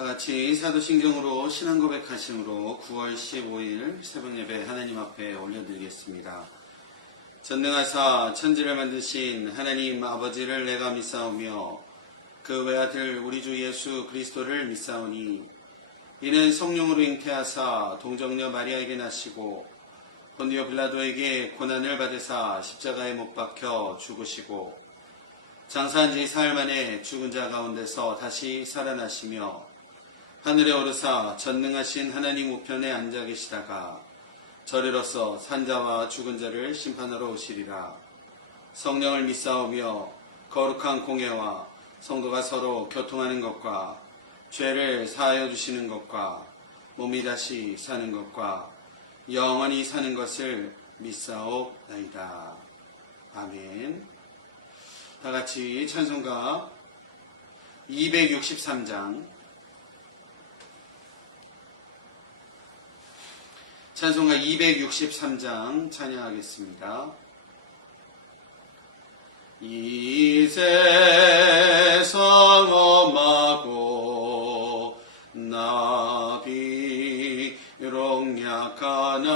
다같이 사도신경으로 신앙고백하심으로 9월 15일 새벽예배 하나님 앞에 올려드리겠습니다. 전능하사 천지를 만드신 하나님 아버지를 내가 믿사오며 그 외아들 우리 주 예수 그리스도를 믿사오니 이는 성령으로 잉태하사 동정녀 마리아에게 나시고 본디오 빌라도에게 고난을 받으사 십자가에 못 박혀 죽으시고 장사한 지 사흘 만에 죽은 자 가운데서 다시 살아나시며 하늘에 오르사 전능하신 하나님 우편에 앉아 계시다가 저리로서 산자와 죽은 자를 심판하러 오시리라. 성령을 믿사오며 거룩한 공회와 성도가 서로 교통하는 것과 죄를 사하여 주시는 것과 몸이 다시 사는 것과 영원히 사는 것을 믿사옵나이다. 아멘. 다같이 찬송가 263장 찬송가 263장 찬양하겠습니다. 이 세상 엄하고 나 비록 약하나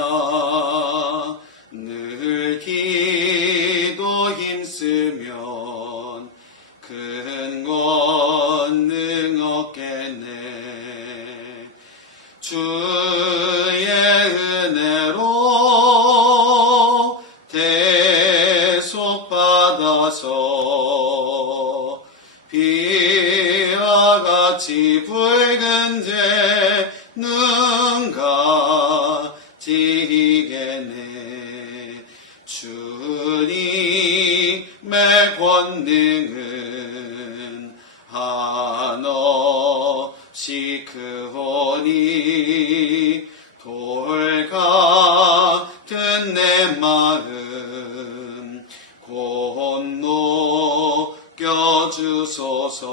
늘 기도 힘쓰면 큰 권능 얻겠네. 주의 은혜로 대속받아서 비와 같이 붉은 재 눈 가지겠네. 주님의 권능은 한없이 크오니 돌 같은 내 마음 곧 녹여주소서.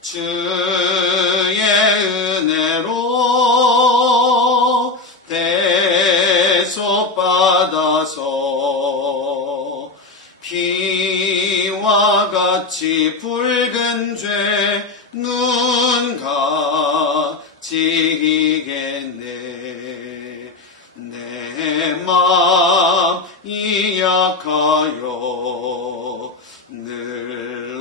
주의 은혜로 대속받아서 피와 같이 붉은 죄 눈 가지겠네. 내 마음이 약하여 늘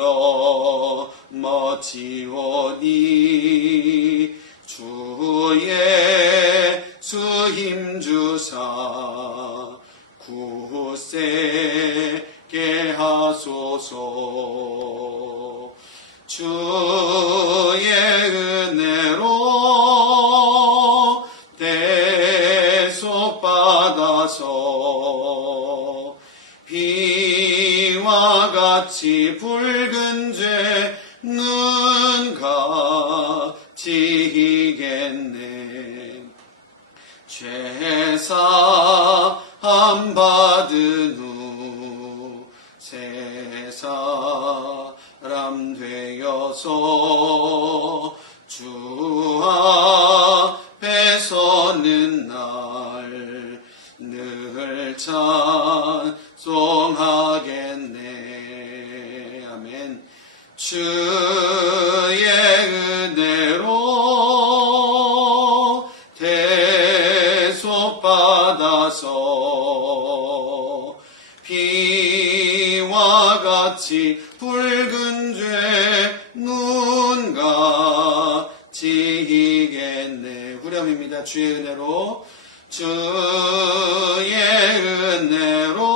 넘어지오니 주 예수 힘주사 굳세게 하소서. 주의 은혜로 대속받아서 비와 같이 붉은 죄 눈 가지겠네. 죄사함 받은 후 새 사람 되어서 주 앞에 서는 날 늘 찬송하겠네. 아멘. 주의 은혜로 대속받아서 피와 같이 붉은 죄 눈 가지겠네. 후렴입니다. 주의 은혜로 주의 은혜로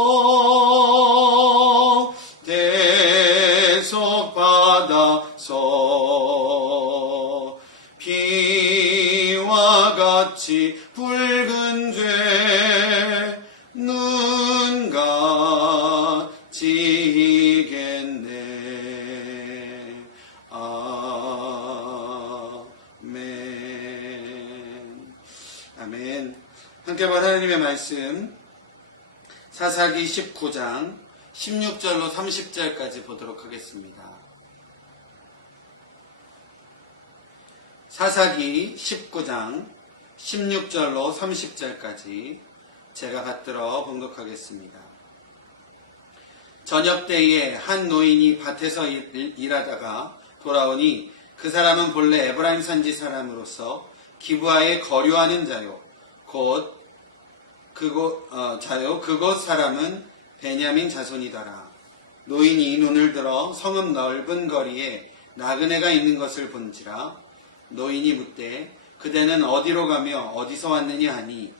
대속받아서 피와 같이 붉은 죄 눈 가지겠네. 아멘. 아멘. 함께 본 하나님의 말씀 사사기 19장 16절로 30절까지 보도록 하겠습니다. 사사기 19장 16절로 30절까지 제가 받들어 봉독하겠습니다. 저녁 때에 한 노인이 밭에서 일하다가 돌아오니 그 사람은 본래 에브라임 산지 사람으로서 기브아에 거류하는 자요. 그곳 사람은 베냐민 자손이더라. 노인이 눈을 들어 성읍 넓은 거리에 나그네가 있는 것을 본지라. 노인이 묻되 그대는 어디로 가며 어디서 왔느냐 하니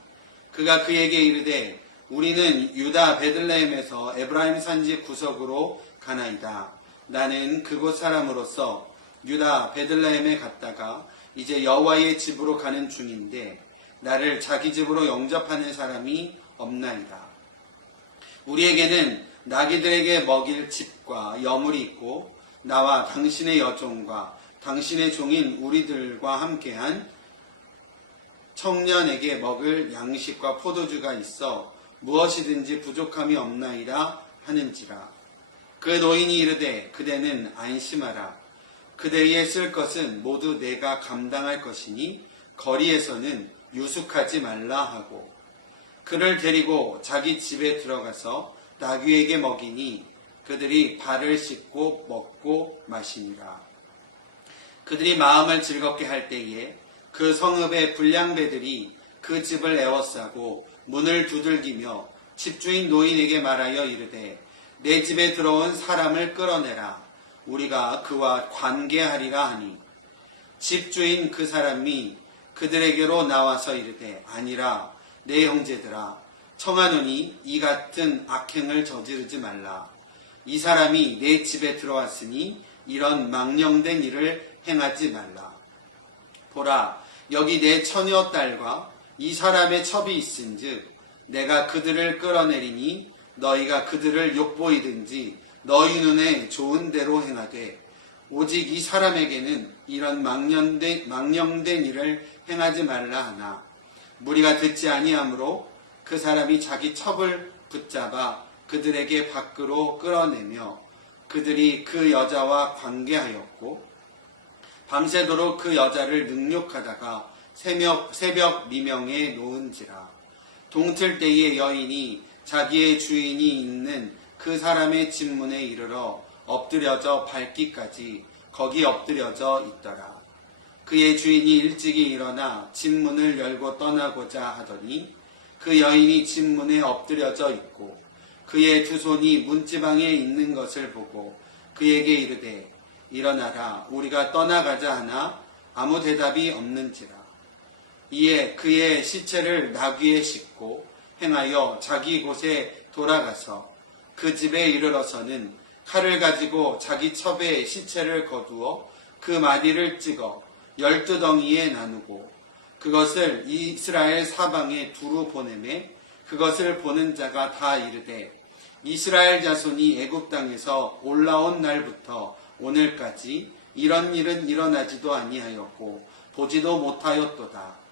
그가 그에게 이르되 우리는 유다 베들레헴에서 에브라임 산지 구석으로 가나이다. 나는 그곳 사람으로서 유다 베들레헴에 갔다가 이제 여호와의 집으로 가는 중인데 나를 자기 집으로 영접하는 사람이 없나이다. 우리에게는 나귀들에게 먹일 집과 여물이 있고 나와 당신의 여종과 당신의 종인 우리들과 함께한 청년에게 먹을 양식과 포도주가 있어 무엇이든지 부족함이 없나이다 하는지라. 그 노인이 이르되 그대는 안심하라. 그대의 쓸 것은 모두 내가 감당할 것이니 거리에서는 유숙하지 말라 하고 그를 데리고 자기 집에 들어가서 나귀에게 먹이니 그들이 발을 씻고 먹고 마시니라. 그들이 마음을 즐겁게 할 때에 그 성읍의 불량배들이 그 집을 에워싸고 문을 두들기며 집주인 노인에게 말하여 이르되 내 집에 들어온 사람을 끌어내라. 우리가 그와 관계하리라 하니 집주인 그 사람이 그들에게로 나와서 이르되 아니라 내 형제들아 청하노니 이 같은 악행을 저지르지 말라. 이 사람이 내 집에 들어왔으니 이런 망령된 일을 행하지 말라. 보라 여기 내 처녀 딸과 이 사람의 첩이 있은즉 내가 그들을 끌어내리니 너희가 그들을 욕보이든지 너희 눈에 좋은 대로 행하되 오직 이 사람에게는 이런 망령된 일을 행하지 말라 하나 무리가 듣지 아니하므로 그 사람이 자기 첩을 붙잡아 그들에게 밖으로 끌어내며 그들이 그 여자와 관계하였고 밤새도록 그 여자를 능욕하다가 새벽 미명에 놓은지라. 동틀 때에 여인이 자기의 주인이 있는 그 사람의 집문에 이르러 엎드려져 밟기까지 거기 엎드려져 있더라. 그의 주인이 일찍이 일어나 집문을 열고 떠나고자 하더니 그 여인이 집문에 엎드려져 있고 그의 두 손이 문지방에 있는 것을 보고 그에게 이르되 일어나라 우리가 떠나가자 하나 아무 대답이 없는지라. 이에 그의 시체를 나귀에 싣고 행하여 자기 곳에 돌아가서 그 집에 이르러서는 칼을 가지고 자기 첩에 시체를 거두어 그 마디를 찍어 12덩이에 나누고 그것을 이스라엘 사방에 두루 보내매 그것을 보는 자가 다 이르되 이스라엘 자손이 애굽 땅에서 올라온 날부터 오늘까지 이런 일은 일어나지도 아니하였고 보지도 못하였도다.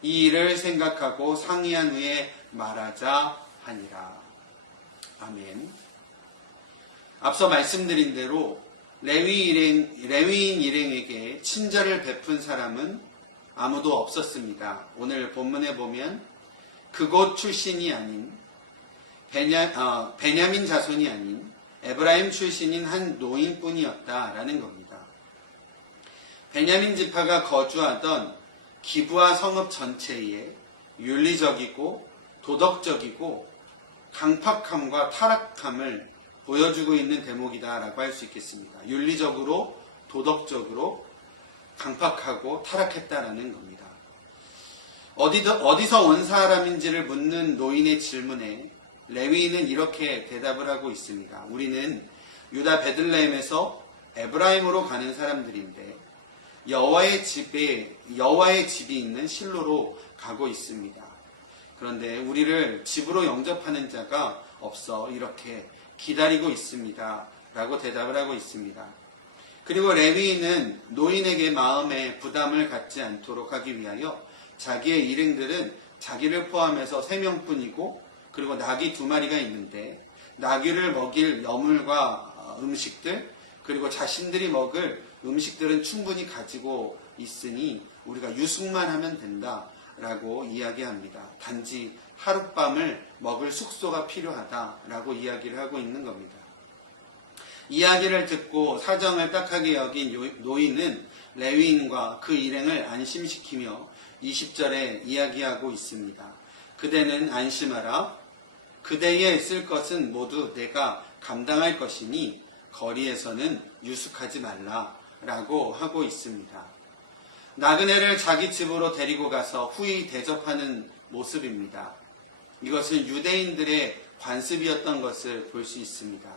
이 일을 생각하고 상의한 후에 말하자 하니라. 아멘. 앞서 말씀드린 대로 레위인 일행에게 친절을 베푼 사람은 아무도 없었습니다. 오늘 본문에 보면 그곳 출신이 아닌 베냐민 자손이 아닌 에브라임 출신인 한 노인뿐이었다라는 겁니다. 베냐민 지파가 거주하던 기브아 성읍 전체에 윤리적이고 도덕적이고 강팍함과 타락함을 보여주고 있는 대목이다라고 할 수 있겠습니다. 윤리적으로 도덕적으로 강팍하고 타락했다라는 겁니다. 어디서 온 사람인지를 묻는 노인의 질문에 레위인은 이렇게 대답을 하고 있습니다. 우리는 유다 베들레헴에서 에브라임으로 가는 사람들인데 여호와의 집이 있는 실로로 가고 있습니다. 그런데 우리를 집으로 영접하는 자가 없어 이렇게 기다리고 있습니다. 라고 대답을 하고 있습니다. 그리고 레위인은 노인에게 마음에 부담을 갖지 않도록 하기 위하여 자기의 일행들은 자기를 포함해서 3명뿐이고 그리고 나귀 2마리가 있는데 나귀를 먹일 여물과 음식들 그리고 자신들이 먹을 음식들은 충분히 가지고 있으니 우리가 유숙만 하면 된다라고 이야기합니다. 단지 하룻밤을 먹을 숙소가 필요하다라고 이야기를 하고 있는 겁니다. 이야기를 듣고 사정을 딱하게 여긴 노인은 레위인과 그 일행을 안심시키며 20절에 이야기하고 있습니다. 그대는 안심하라. 그대의 쓸 것은 모두 내가 감당할 것이니 거리에서는 유숙하지 말라 라고 하고 있습니다. 나그네를 자기 집으로 데리고 가서 후히 대접하는 모습입니다. 이것은 유대인들의 관습이었던 것을 볼 수 있습니다.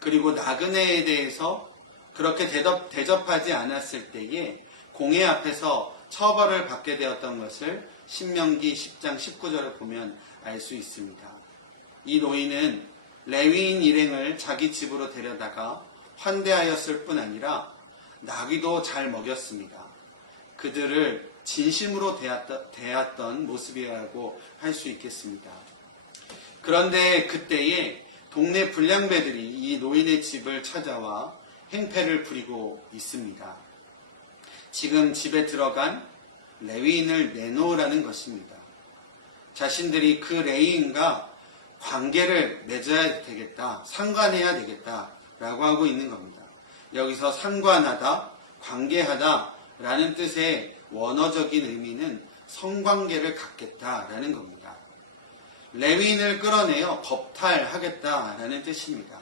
그리고 나그네에 대해서 그렇게 대접하지 않았을 때에 공회 앞에서 처벌을 받게 되었던 것을 신명기 10장 19절을 보면 알 수 있습니다. 이 노인은 레위인 일행을 자기 집으로 데려다가 환대하였을 뿐 아니라 나귀도 잘 먹였습니다. 그들을 진심으로 대했던 모습이라고 할 수 있겠습니다. 그런데 그때에 동네 불량배들이 이 노인의 집을 찾아와 행패를 부리고 있습니다. 지금 집에 들어간 레위인을 내놓으라는 것입니다. 자신들이 그 레위인과 관계를 맺어야 되겠다, 상관해야 되겠다 라고 하고 있는 겁니다. 여기서 상관하다, 관계하다 라는 뜻의 원어적인 의미는 성관계를 갖겠다라는 겁니다. 레위인을 끌어내어 겁탈하겠다라는 뜻입니다.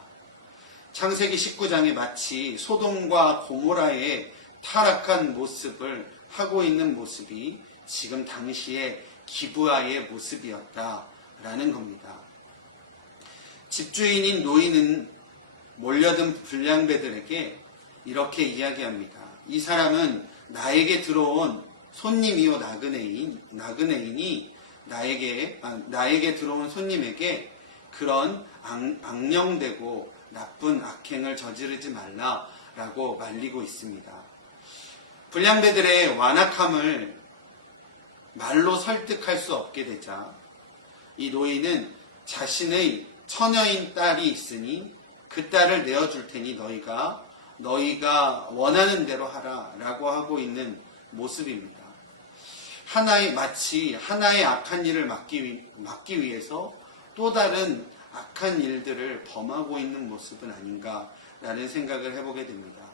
창세기 19장에 마치 소돔과 고모라의 타락한 모습을 하고 있는 모습이 지금 당시의 기브아의 모습이었다라는 겁니다. 집주인인 노인은 몰려든 불량배들에게 이렇게 이야기합니다. 이 사람은 나에게 들어온 손님이요 나그네인이 나에게 들어온 손님에게 그런 악령되고 나쁜 악행을 저지르지 말라라고 말리고 있습니다. 불량배들의 완악함을 말로 설득할 수 없게 되자 이 노인은 자신의 처녀인 딸이 있으니 그 딸을 내어줄 테니 너희가 원하는 대로 하라 라고 하고 있는 모습입니다. 마치 하나의 악한 일을 막기 위해서 또 다른 악한 일들을 범하고 있는 모습은 아닌가라는 생각을 해보게 됩니다.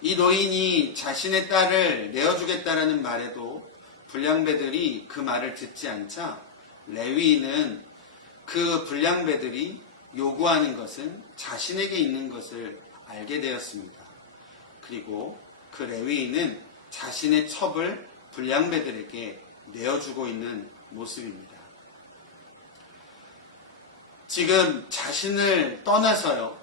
이 노인이 자신의 딸을 내어주겠다라는 말에도 불량배들이 그 말을 듣지 않자 레위인은 그 불량배들이 요구하는 것은 자신에게 있는 것을 알게 되었습니다. 그리고 그 레위인은 자신의 첩을 불량배들에게 내어주고 있는 모습입니다. 지금 자신을 떠나서요,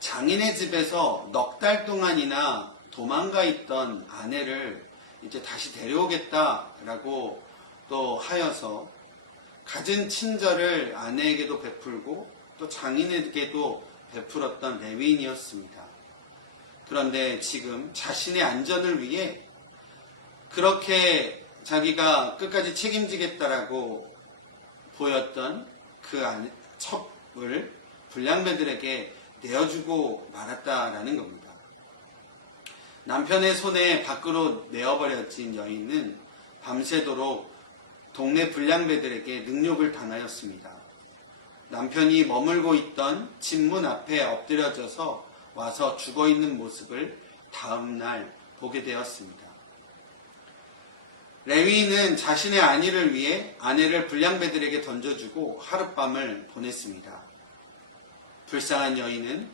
장인의 집에서 넉 달 동안이나 도망가 있던 아내를 이제 다시 데려오겠다라고 또 하여서 갖은 친절을 아내에게도 베풀고 또 장인에게도 베풀었던 레위인이었습니다. 그런데 지금 자신의 안전을 위해 그렇게 자기가 끝까지 책임지겠다라고 보였던 그 첩을 불량배들에게 내어주고 말았다라는 겁니다. 남편의 손에 밖으로 내어버려진 여인은 밤새도록 동네 불량배들에게 능욕을 당하였습니다. 남편이 머물고 있던 집문 앞에 엎드려져서 와서 죽어있는 모습을 다음날 보게 되었습니다. 레위인은 자신의 안위를 위해 아내를 불량배들에게 던져주고 하룻밤을 보냈습니다. 불쌍한 여인은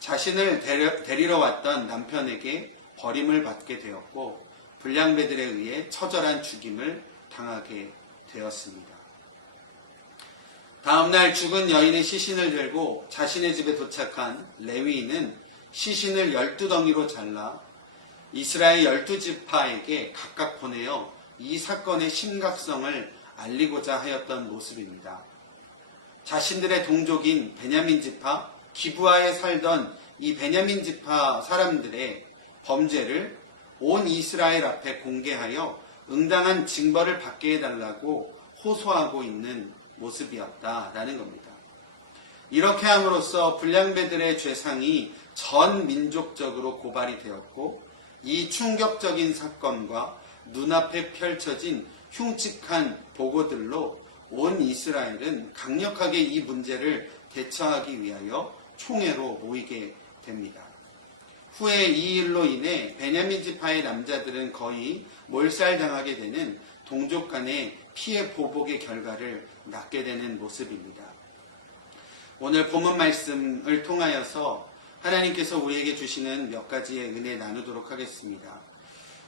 자신을 데리러 왔던 남편에게 버림을 받게 되었고 불량배들에 의해 처절한 죽임을 당하게 되었습니다. 다음날 죽은 여인의 시신을 들고 자신의 집에 도착한 레위인은 시신을 12덩이로 잘라 이스라엘 12지파에게 각각 보내어 이 사건의 심각성을 알리고자 하였던 모습입니다. 자신들의 동족인 베냐민 지파, 기브아에 살던 이 베냐민 지파 사람들의 범죄를 온 이스라엘 앞에 공개하여 응당한 징벌을 받게 해달라고 호소하고 있는 모습이었다라는 겁니다. 이렇게 함으로써 불량배들의 죄상이 전 민족적으로 고발이 되었고 이 충격적인 사건과 눈앞에 펼쳐진 흉측한 보고들로 온 이스라엘은 강력하게 이 문제를 대처하기 위하여 총회로 모이게 됩니다. 후에 이 일로 인해 베냐민 지파의 남자들은 거의 몰살당하게 되는 동족 간의 피해 보복의 결과를 낳게 되는 모습입니다. 오늘 본문 말씀을 통하여서 하나님께서 우리에게 주시는 몇 가지의 은혜 나누도록 하겠습니다.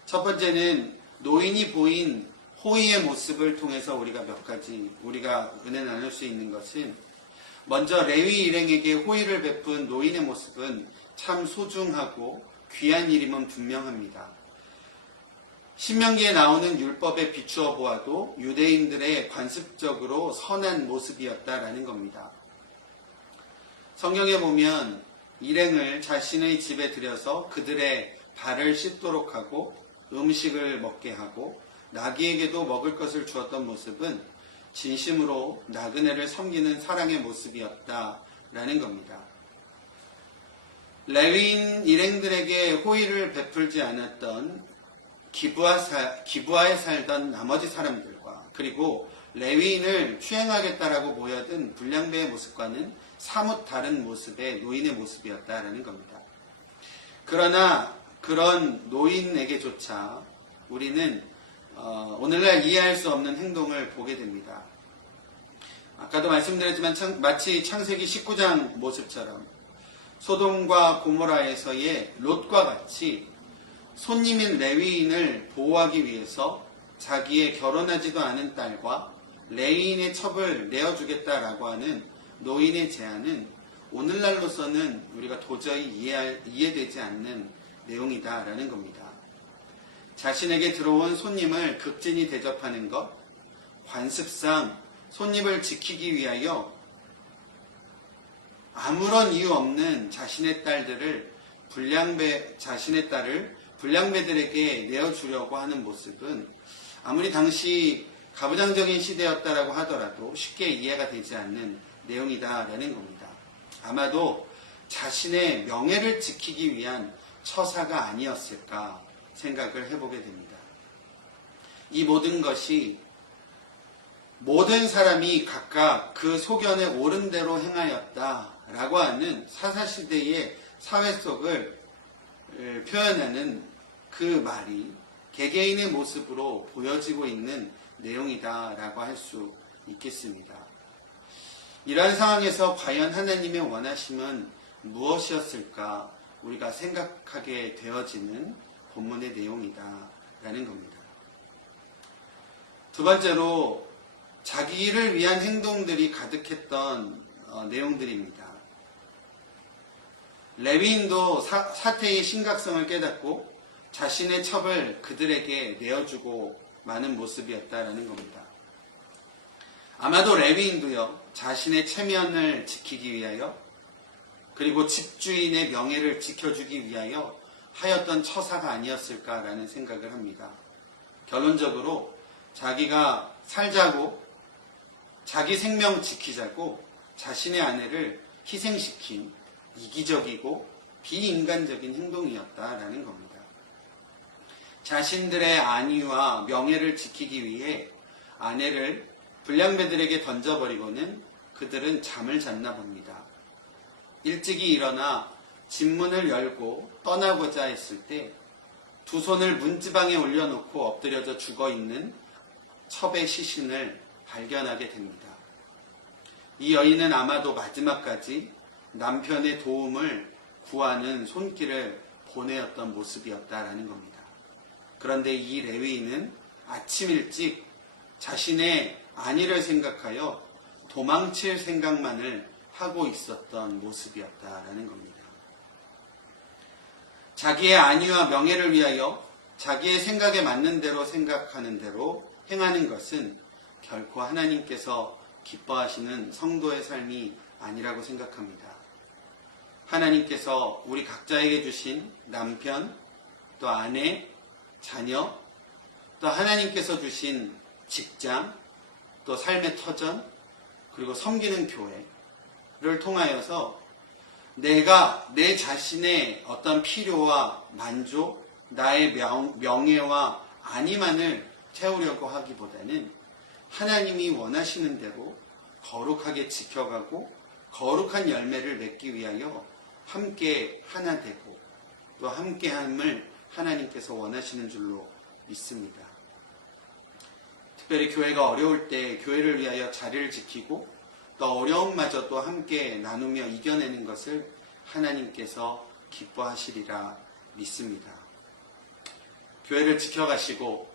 첫 번째는 노인이 보인 호의의 모습을 통해서 우리가 은혜 나눌 수 있는 것은, 먼저 레위 일행에게 호의를 베푼 노인의 모습은 참 소중하고 귀한 일임은 분명합니다. 신명기에 나오는 율법에 비추어 보아도 유대인들의 관습적으로 선한 모습이었다라는 겁니다. 성경에 보면 일행을 자신의 집에 들여서 그들의 발을 씻도록 하고 음식을 먹게 하고 나귀에게도 먹을 것을 주었던 모습은 진심으로 나그네를 섬기는 사랑의 모습이었다라는 겁니다. 레위인 일행들에게 호의를 베풀지 않았던 기브아에 살던 나머지 사람들과, 그리고 레위인을 추행하겠다라고 모여든 불량배의 모습과는 사뭇 다른 모습의 노인의 모습이었다라는 겁니다. 그러나 그런 노인에게조차 우리는 오늘날 이해할 수 없는 행동을 보게 됩니다. 아까도 말씀드렸지만 마치 창세기 19장 모습처럼 소돔과 고모라에서의 롯과 같이 손님인 레위인을 보호하기 위해서 자기의 결혼하지도 않은 딸과 레위인의 첩을 내어주겠다라고 하는 노인의 제안은 오늘날로서는 우리가 도저히 이해되지 않는 내용이다라는 겁니다. 자신에게 들어온 손님을 극진히 대접하는 것, 관습상 손님을 지키기 위하여 아무런 이유 없는 자신의 딸을 불량배들에게 내어주려고 하는 모습은 아무리 당시 가부장적인 시대였다라고 하더라도 쉽게 이해가 되지 않는 내용이다라는 겁니다. 아마도 자신의 명예를 지키기 위한 처사가 아니었을까 생각을 해보게 됩니다. 이 모든 것이 모든 사람이 각각 그 소견에 옳은 대로 행하였다라고 하는 사사시대의 사회 속을 표현하는 그 말이 개개인의 모습으로 보여지고 있는 내용이다라고 할 수 있겠습니다. 이러한 상황에서 과연 하나님의 원하심은 무엇이었을까 우리가 생각하게 되어지는 본문의 내용이다라는 겁니다. 두 번째로 자기를 위한 행동들이 가득했던 내용들입니다. 레위인도 사태의 심각성을 깨닫고 자신의 첩을 그들에게 내어주고 마는 모습이었다라는 겁니다. 아마도 레위인도요, 자신의 체면을 지키기 위하여, 그리고 집주인의 명예를 지켜주기 위하여 하였던 처사가 아니었을까라는 생각을 합니다. 결론적으로 자기가 살자고, 자기 생명 지키자고 자신의 아내를 희생시킨 이기적이고 비인간적인 행동이었다라는 겁니다. 자신들의 안위와 명예를 지키기 위해 아내를 불량배들에게 던져버리고는 그들은 잠을 잤나 봅니다. 일찍이 일어나 집문을 열고 떠나고자 했을 때 두 손을 문지방에 올려놓고 엎드려져 죽어있는 첩의 시신을 발견하게 됩니다. 이 여인은 아마도 마지막까지 남편의 도움을 구하는 손길을 보내었던 모습이었다라는 겁니다. 그런데 이 레위인은 아침 일찍 자신의 안위를 생각하여 도망칠 생각만을 하고 있었던 모습이었다라는 겁니다. 자기의 안위와 명예를 위하여 자기의 생각에 맞는 대로 생각하는 대로 행하는 것은 결코 하나님께서 기뻐하시는 성도의 삶이 아니라고 생각합니다. 하나님께서 우리 각자에게 주신 남편, 또 아내, 자녀, 또 하나님께서 주신 직장, 또 삶의 터전, 그리고 섬기는 교회를 통하여서 내가 내 자신의 어떤 필요와 만족, 나의 명예와 안위만을 채우려고 하기보다는 하나님이 원하시는 대로 거룩하게 지켜가고 거룩한 열매를 맺기 위하여 함께 하나 되고 또 함께함을 하나님께서 원하시는 줄로 믿습니다. 특별히 교회가 어려울 때 교회를 위하여 자리를 지키고 또 어려움마저도 함께 나누며 이겨내는 것을 하나님께서 기뻐하시리라 믿습니다. 교회를 지켜가시고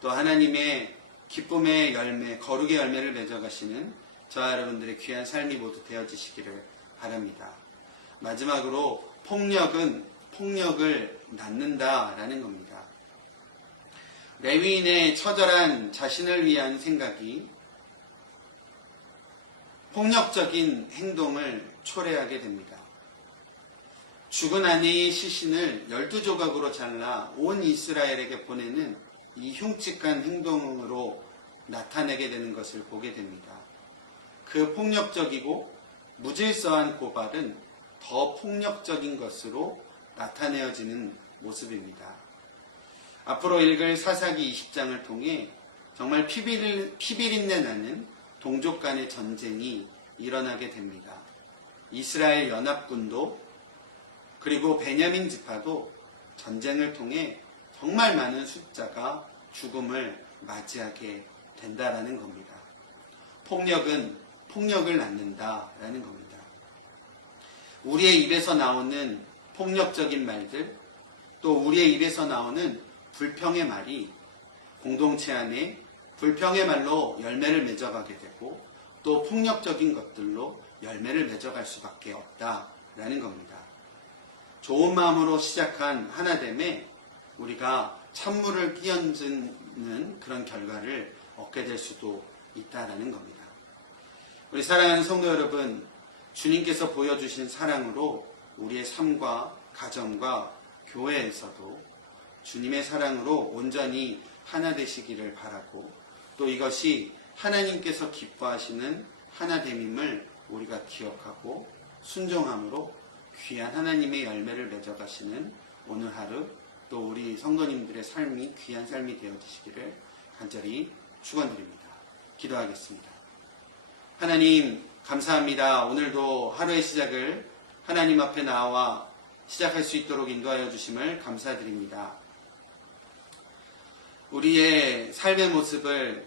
또 하나님의 기쁨의 열매, 거룩의 열매를 맺어가시는 저와 여러분들의 귀한 삶이 모두 되어지시기를 바랍니다. 마지막으로 폭력은 폭력을 낳는다라는 겁니다. 레위인의 처절한 자신을 위한 생각이 폭력적인 행동을 초래하게 됩니다. 죽은 아내의 시신을 12조각으로 잘라 온 이스라엘에게 보내는 이 흉측한 행동으로 나타내게 되는 것을 보게 됩니다. 그 폭력적이고 무질서한 고발은 더 폭력적인 것으로 나타내어지는 모습입니다. 앞으로 읽을 사사기 20장을 통해 정말 피비린내 나는 동족 간의 전쟁이 일어나게 됩니다. 이스라엘 연합군도 그리고 베냐민 지파도 전쟁을 통해 정말 많은 숫자가 죽음을 맞이하게 된다라는 겁니다. 폭력은 폭력을 낳는다라는 겁니다. 우리의 입에서 나오는 폭력적인 말들, 또 우리의 입에서 나오는 불평의 말이 공동체 안에 불평의 말로 열매를 맺어가게 되고 또 폭력적인 것들로 열매를 맺어갈 수밖에 없다라는 겁니다. 좋은 마음으로 시작한 하나됨에 우리가 찬물을 끼얹는 그런 결과를 얻게 될 수도 있다라는 겁니다. 우리 사랑하는 성도 여러분, 주님께서 보여주신 사랑으로 우리의 삶과 가정과 교회에서도 주님의 사랑으로 온전히 하나 되시기를 바라고 또 이것이 하나님께서 기뻐하시는 하나됨임을 우리가 기억하고 순종함으로 귀한 하나님의 열매를 맺어가시는 오늘 하루 또 우리 성도님들의 삶이 귀한 삶이 되어지시기를 간절히 축원드립니다. 기도하겠습니다. 하나님 감사합니다. 오늘도 하루의 시작을 하나님 앞에 나와 시작할 수 있도록 인도하여 주심을 감사드립니다. 우리의 삶의 모습을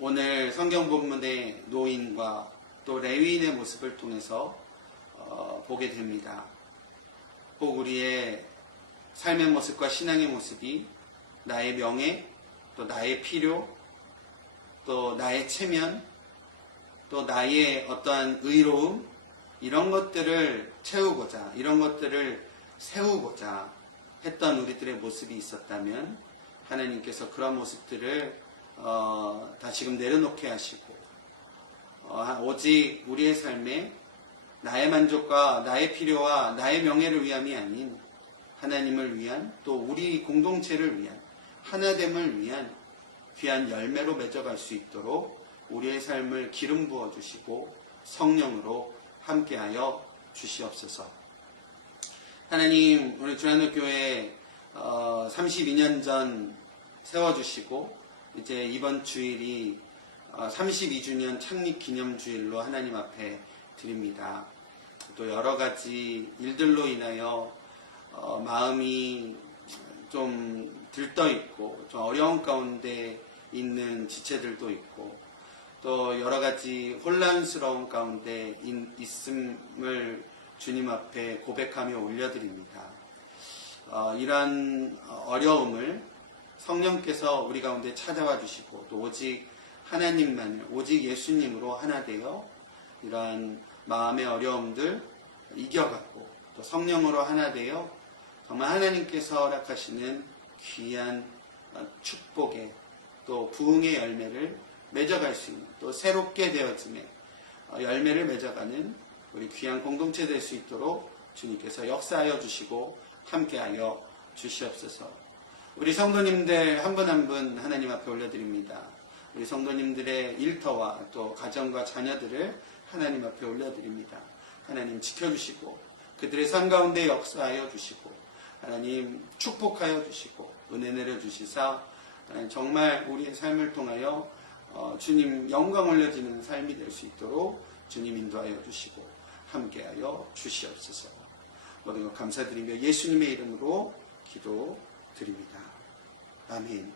오늘 성경 본문의 노인과 또 레위인의 모습을 통해서 보게 됩니다. 꼭 우리의 삶의 모습과 신앙의 모습이 나의 명예, 또 나의 필요, 또 나의 체면, 또 나의 어떠한 의로움, 이런 것들을 채우고자, 이런 것들을 세우고자 했던 우리들의 모습이 있었다면 하나님께서 그런 모습들을 다시금 내려놓게 하시고 오직 우리의 삶에 나의 만족과 나의 필요와 나의 명예를 위함이 아닌 하나님을 위한 또 우리 공동체를 위한 하나됨을 위한 귀한 열매로 맺어갈 수 있도록 우리의 삶을 기름 부어주시고 성령으로 함께하여 주시옵소서. 하나님, 우리 주한옥교회 32년 전 세워주시고 이제 이번 주일이 32주년 창립 기념주일로 하나님 앞에 드립니다. 또 여러 가지 일들로 인하여 마음이 좀 들떠있고 좀 어려운 가운데 있는 지체들도 있고 또 여러 가지 혼란스러운 가운데 있음을 주님 앞에 고백하며 올려드립니다. 이러한 어려움을 성령께서 우리 가운데 찾아와 주시고 또 오직 하나님만을 오직 예수님으로 하나 되어 이러한 마음의 어려움들 이겨가고 또 성령으로 하나 되어 정말 하나님께서 허락하시는 귀한 축복의 또 부흥의 열매를 맺어갈 수 있는 또 새롭게 되어짐의 열매를 맺어가는 우리 귀한 공동체 될 수 있도록 주님께서 역사하여 주시고 함께하여 주시옵소서. 우리 성도님들 한 분 한 분 하나님 앞에 올려드립니다. 우리 성도님들의 일터와 또 가정과 자녀들을 하나님 앞에 올려드립니다. 하나님 지켜주시고 그들의 삶 가운데 역사하여 주시고 하나님 축복하여 주시고 은혜 내려주시사 하나님 정말 우리의 삶을 통하여 주님 영광 올려지는 삶이 될 수 있도록 주님 인도하여 주시고 함께하여 주시옵소서. 모든 것 감사드리며 예수님의 이름으로 기도드립니다. 아멘.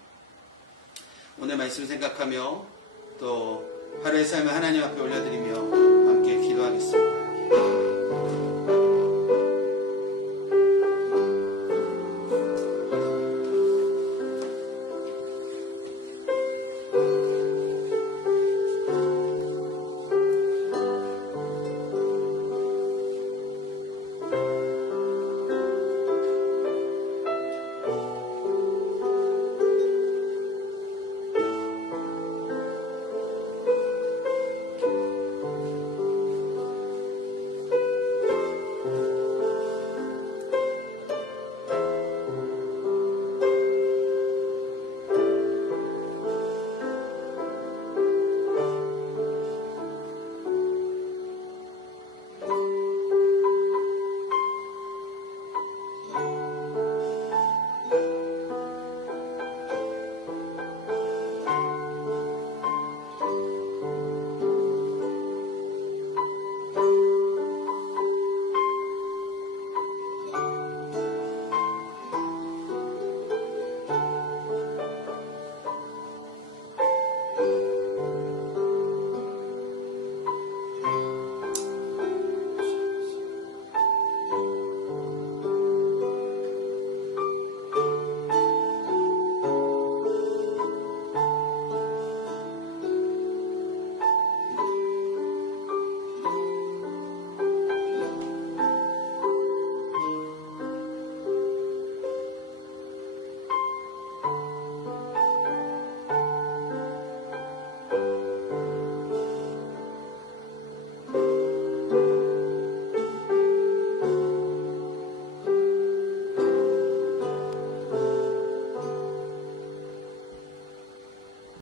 오늘 말씀 생각하며 또 하루의 삶을 하나님 앞에 올려드리며 함께 기도하겠습니다.